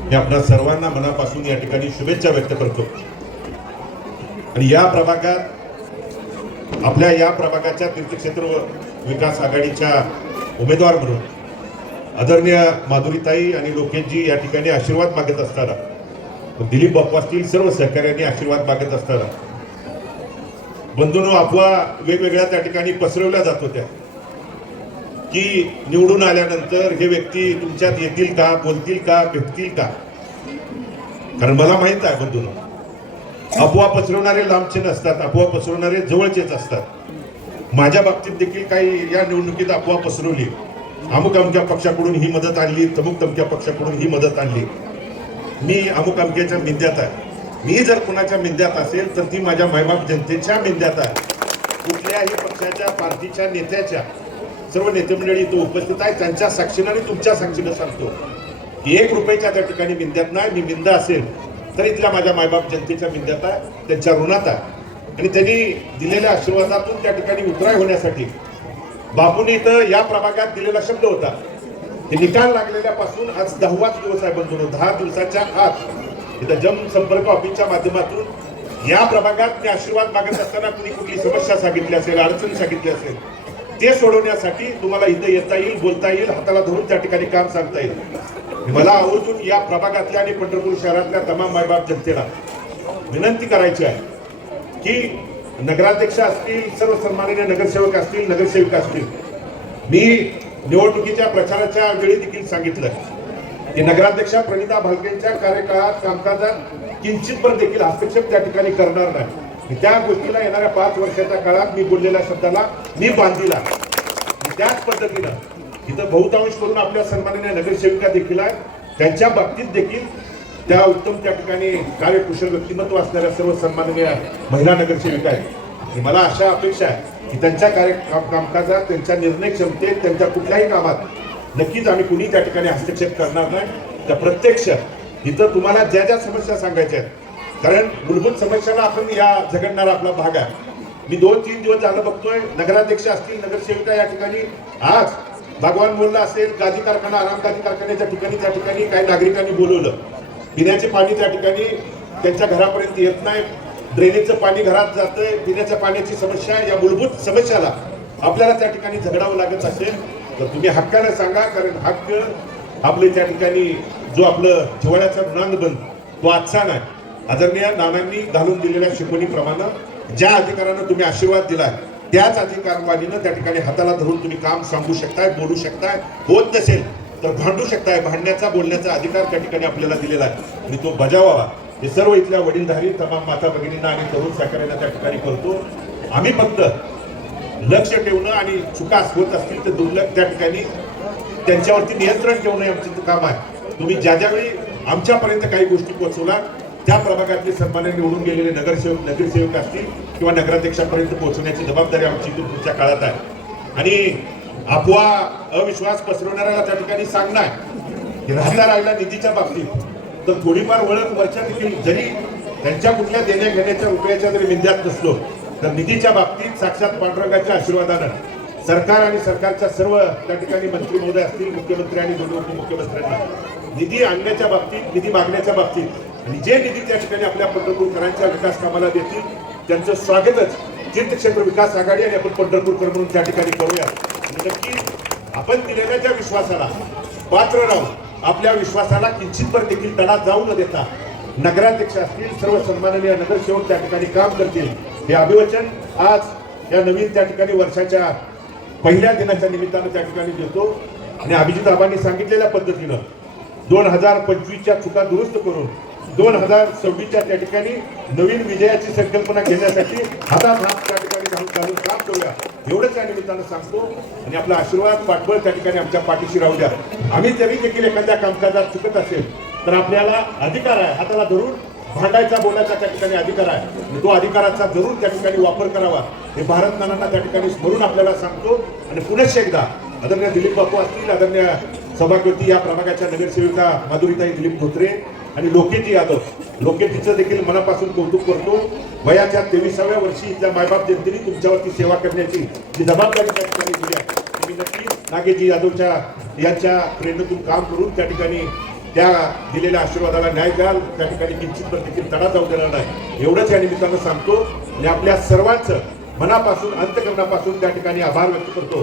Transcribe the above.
मी आपल्या सर्वांना मनापासून या ठिकाणी शुभेच्छा व्यक्त करतो। आणि या प्रभागात आपल्या या प्रभागाच्या तीर्थक्षेत्र विकास आघाडीच्या उमेदवार म्हणून आदरणीय माधुरीताई आणि लोकेशजी या ठिकाणी आशीर्वाद मागत असताना, दिलीप बाप्पा असतील सर्व सहकार्यांनी आशीर्वाद मागत असताना बंधूंनो अफवा वेगवेगळ्या त्या ठिकाणी पसरवल्या जात होत्या की निवडून आल्यानंतर हे व्यक्ती तुमच्यात येतील का, बोलतील का, भेटतील का। कारण मला माहित आहे बंधूंनो, अफवा पसरवणारे लांबचे नसतात, अफवा पसरवणारे जवळचेच असतात। माझ्या बाबतीत देखील काही या निवडणुकीत अफवा पसरवली, अमुक अमक्या पक्षाकडून ही मदत आणली, तमुक तमक्या पक्षाकडून ही मदत आणली। मी अमुक अमक्याच्या मिंद्यात आहे, मी जर कुणाच्या मिंद्यात असेल तर ती माझ्या मायबाप जनतेच्या मिंद्यात आहे। कुठल्याही पक्षाच्या पार्टीच्या नेत्याच्या सर्व नेते मंडळी इथं उपस्थित आहे, त्यांच्या साक्षीने आणि तुमच्या साक्षीने सांगतो की 1 रुपयाच्या त्या ठिकाणी मिंद्यात नाही। मी मिंदा असेल तर इथल्या माझ्या मायबाप जनतेच्या मिंद्यात आहे, त्यांच्या ऋणात आहे। आणि त्यांनी दिलेल्या आशीर्वादातून त्या ठिकाणी उतराय होण्यासाठी बापूंनी इथं या प्रभागात दिलेला शब्द होता। ते निकाल लागलेल्यापासून आज 10वाच दिवस आहे बंधूंनो। 10 दिवसाच्या आत इथं जनसंपर्क ऑफिसच्या माध्यमातून या प्रभागात मी आशीर्वाद मागत असताना कुठली समस्या सांगितली असेल, अडचण सांगितली असेल, ते सोडवण्यासाठी तुम्हाला इथं येता येईल, बोलता येईल, हाताला धरून त्या ठिकाणी काम सांगता येईल। मला आवर्जून या प्रभागातल्या आणि पंढरपूर शहरातल्या तमाम मायबाप जनतेला विनंती करायची आहे की नगराध्यक्ष असतील, सर्व सन्माननीय नगरसेवक असतील, नगरसेविका असतील, मी निवडणुकीच्या प्रचाराच्या वेळी देखील सांगितलं की नगराध्यक्षा प्रणिता भालकेंच्या कार्यकाळात कामकाजात किंचितभर देखील हस्तक्षेप त्या ठिकाणी करणार नाही। त्या गोष्टीला येणाऱ्या 5 वर्षाच्या काळात मी बोललेल्या शब्दाला मी बांधीला। त्याच पद्धतीनं इथं बहुतांश करून आपल्या सन्माननीय नगरसेविका देखील आहेत, त्यांच्या बाबतीत देखील त्या उत्तम त्या ठिकाणी कार्यकुशल व्यक्तिमत्व असणाऱ्या सर्व सन्माननीय महिला नगरसेविका आहेत। मला अशा अपेक्षा आहे की त्यांच्या कामकाजात, त्यांच्या निर्णय क्षमतेत, त्यांच्या कुठल्याही कामात नक्कीच आम्ही कुणी त्या ठिकाणी हस्तक्षेप करणार नाही। त्या प्रत्यक्ष इथं तुम्हाला ज्या ज्या समस्या सांगायच्या आहेत, कारण मूलभूत समस्याला आपण या झगडणारा आपला भाग आहे। मी 2-3 दिवस झालं बघतोय, नगराध्यक्ष असतील, नगरसेविका या ठिकाणी आज भगवान मोल्ला असेल, गादी कारखाना, आराम गादी कारखान्याच्या ठिकाणी त्या ठिकाणी काही नागरिकांनी बोलवलं, पिण्याचे पाणी त्या ठिकाणी त्यांच्या घरापर्यंत येत नाही, ड्रेनेजचं पाणी घरात जातंय, पिण्याच्या पाण्याची समस्या, या मूलभूत समस्याला आपल्याला त्या ठिकाणी झगडावं लागत असेल तर तुम्ही हक्कानं सांगा। कारण हक्क आपले त्या ठिकाणी जो आपलं जिव्हाळ्याचा ऋणानुबंध तो आजचा नाही। आदरणीय नानांनी घालून दिलेल्या शिकवणीप्रमाणे ज्या अधिकारानं तुम्ही आशीर्वाद दिलाय त्याच अधिकारवाणीनं त्या ठिकाणी हाताला धरून तुम्ही काम सांगू शकताय, बोलू शकताय, होत नसेल तर भांडू शकताय। भांडण्याचा, बोलण्याचा अधिकार त्या ठिकाणी आपल्याला दिलेला आहे आणि तो बजावावा हे सर्व इथल्या वडीलधारी तमाम माता भगिनींना आणि तरुण सहकाऱ्यांना त्या ठिकाणी करतो। आम्ही फक्त लक्ष ठेवणं आणि चुका होत असतील तर दुर्लक्ष त्या ठिकाणी त्यांच्यावरती नियंत्रण ठेवणं हे आमचं काम आहे। तुम्ही ज्या ज्यावेळी आमच्यापर्यंत काही गोष्टी पोहोचवला त्या प्रभागातले सन्मान्य निवडून गेलेले नगरसेवक असतील किंवा नगराध्यक्षापर्यंत पोहोचवण्याची जबाबदारी आमची पुढच्या काळात आहे। आणि अफवा, अविश्वास पसरवणाऱ्याला त्या ठिकाणी सांगणार राहिला निधीच्या बाबतीत तर थोडीफार वळण वरच्या देखील, जरी त्यांच्या कुठल्या देण्या घेण्याच्या रुपयाच्या जरी मिंद्यात नसलो तर निधीच्या बाबतीत साक्षात पांडुरंगाच्या आशीर्वादानं सरकार आणि सरकारच्या सर्व त्या ठिकाणी मंत्री महोदय असतील, मुख्यमंत्री आणि दोन्ही उपमुख्यमंत्र्यांना निधी आणण्याच्या बाबतीत, निधी मागण्याच्या बाबतीत आणि जे निधी त्या ठिकाणी आपल्या पंढरपूरकरांच्या विकास कामाला देतील त्यांचं स्वागतच तीर्थक्षेत्र विकास आघाडी आणि आपण पंढरपूरकर म्हणून त्या ठिकाणी करूया। आणि नक्की आपण दिलेल्या त्या विश्वासाला पात्र राहून आपल्या विश्वासाला किंचितभर देखील तडा जाऊ न देता नगराध्यक्ष असतील, सर्व सन्माननीय नगरसेवक त्या ठिकाणी काम करतील हे अभिवचन आज या नवीन त्या ठिकाणी वर्षाच्या पहिल्या दिनाच्या निमित्तानं त्या ठिकाणी देतो। आणि अभिजित आबांनी सांगितलेल्या पद्धतीनं 2025च्या चुका दुरुस्त करून 2026च्या त्या ठिकाणी नवीन विजयाची संकल्पना घेण्यासाठी हातात हात त्या ठिकाणी घालून काम करूया एवढंच या निमित्तानं सांगतो। आणि आपला आशीर्वाद पाठबळ त्या ठिकाणी आमच्या पाठीशी राहू द्या। आम्ही जरी देखील एखाद्या कामकाजात चुकत असेल तर आपल्याला अधिकार आहे, हाताला धरून भांडायचा, बोलायचा त्या ठिकाणी अधिकार आहे। तो अधिकाराचा जरूर त्या ठिकाणी वापर करावा हे भारत नानांना त्या ठिकाणी स्मरून आपल्याला सांगतो। आणि पुनश्च एकदा आदरणीय दिलीप बापू असतील, आदरणीय सभागृती या प्रभागाच्या नगरसेविका माधुरीताई दिलीप धोत्रे आणि लोकेशजी यादव, लोकेशजीचं देखील मनापासून कौतुक करतो। वयाच्या 23व्या वर्षी इथल्या मायबाप जनतेने तुमच्यावरती सेवा करण्याची जी जबाबदारी त्या ठिकाणी दिली आहे, मी नक्की नागेशजी यादवच्या यांच्या प्रेरणेतून काम करून त्या ठिकाणी त्या दिलेल्या आशीर्वादाला न्याय द्याल, त्या ठिकाणी किंचित पण देखील तडा जाऊ देणार नाही, एवढंच या निमित्तानं सांगतो आणि आपल्या सर्वांचं मनापासून अंतःकरणापासून त्या ठिकाणी आभार व्यक्त करतो.